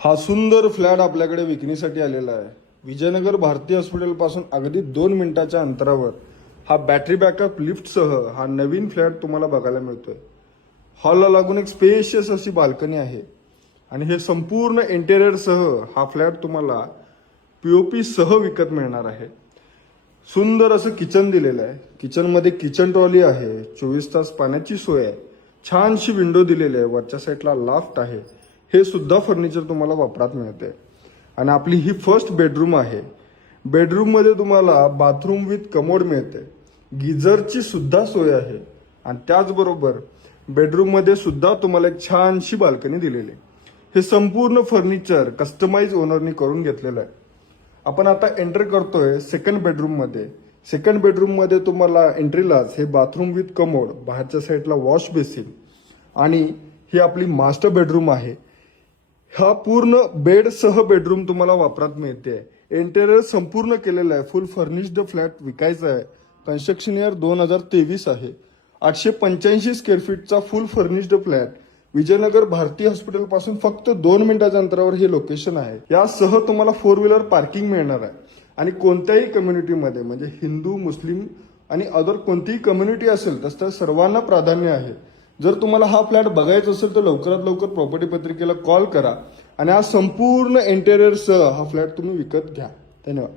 हा सुंदर फ्लॅट आपल्याकडे विकण्यासाठी आलेला आहे. विजयनगर भारती हॉस्पिटल पासून अगदी 2 मिनिटाच्या अंतरावर हा बॅटरी बॅकअप लिफ्टसह हा नवीन फ्लॅट तुम्हाला बघायला मिळतोय. हॉलला लागून एक स्पेशियस अशी बाल्कनी आहे आणि हे संपूर्ण इंटेरियरसह हा फ्लॅट तुम्हाला पीओपी सह विकत मिळणार आहे. सुंदर असं किचन दिलेलं आहे. किचनमध्ये किचन ट्रॉली आहे, 24 तास पाण्याची सोय आहे, छानशी विंडो दिलेली आहे, वरच्या साईडला लाफ्ट आहे. हे सुद्धा फर्निचर तुम्हाला वापरात मिळते. आणि आपली ही फर्स्ट बेडरूम आहे. बेडरूम मध्ये तुम्हाला बाथरूम विथ कमोड मिळते, गिझरची सुद्धा सोय आहे आणि त्याचबरोबर बेडरूम मध्ये सुद्धा तुम्हाला एक छानशी बाल्कनी दिलेली आहे. हे संपूर्ण फर्निचर कस्टमाइज ओनरनी करून घेतलेलं आहे. आपण आता एंटर करतोय सेकंड बेडरूम मध्ये. सेकंड बेडरूम मध्ये तुम्हाला एंट्रीलाच हे बाथरूम विथ कमोड, बाहेरच्या साईडला वॉश बेसिन आणि ही आपली मास्टर बेडरूम आहे. हा पूर्ण बेड सह बेडरूम तुम्हाला वापरात मिळते. इंटेरियर संपूर्ण केलेलं आहे. फुल फर्निश्ड फ्लॅट विकायचा आहे. कन्स्ट्रक्शन इयर 2023 आहे. 885 स्क्वेअर फीटचा full furnished flat Vijaynagar Bharati hospital पासून फक्त 2 मिनिटाच्या अंतरावर हे लोकेशन आहे. यासह तुम्हाला 4 व्हीलर पार्किंग मिळणार आहे आणि कोणत्याही कम्युनिटीमध्ये म्हणजे हिंदू, मुस्लिम आणि अदर कोणतीही कम्युनिटी असेल तर सर्वांना प्राधान्य आहे. जर तुम्हाला हा फ्लॅट बघायचा असेल तर लवकरात लवकर प्रॉपर्टी पत्रिकेला कॉल करा आणि हा संपूर्ण इंटेरियरसह हा फ्लॅट तुम्ही विकत घ्या. धन्यवाद.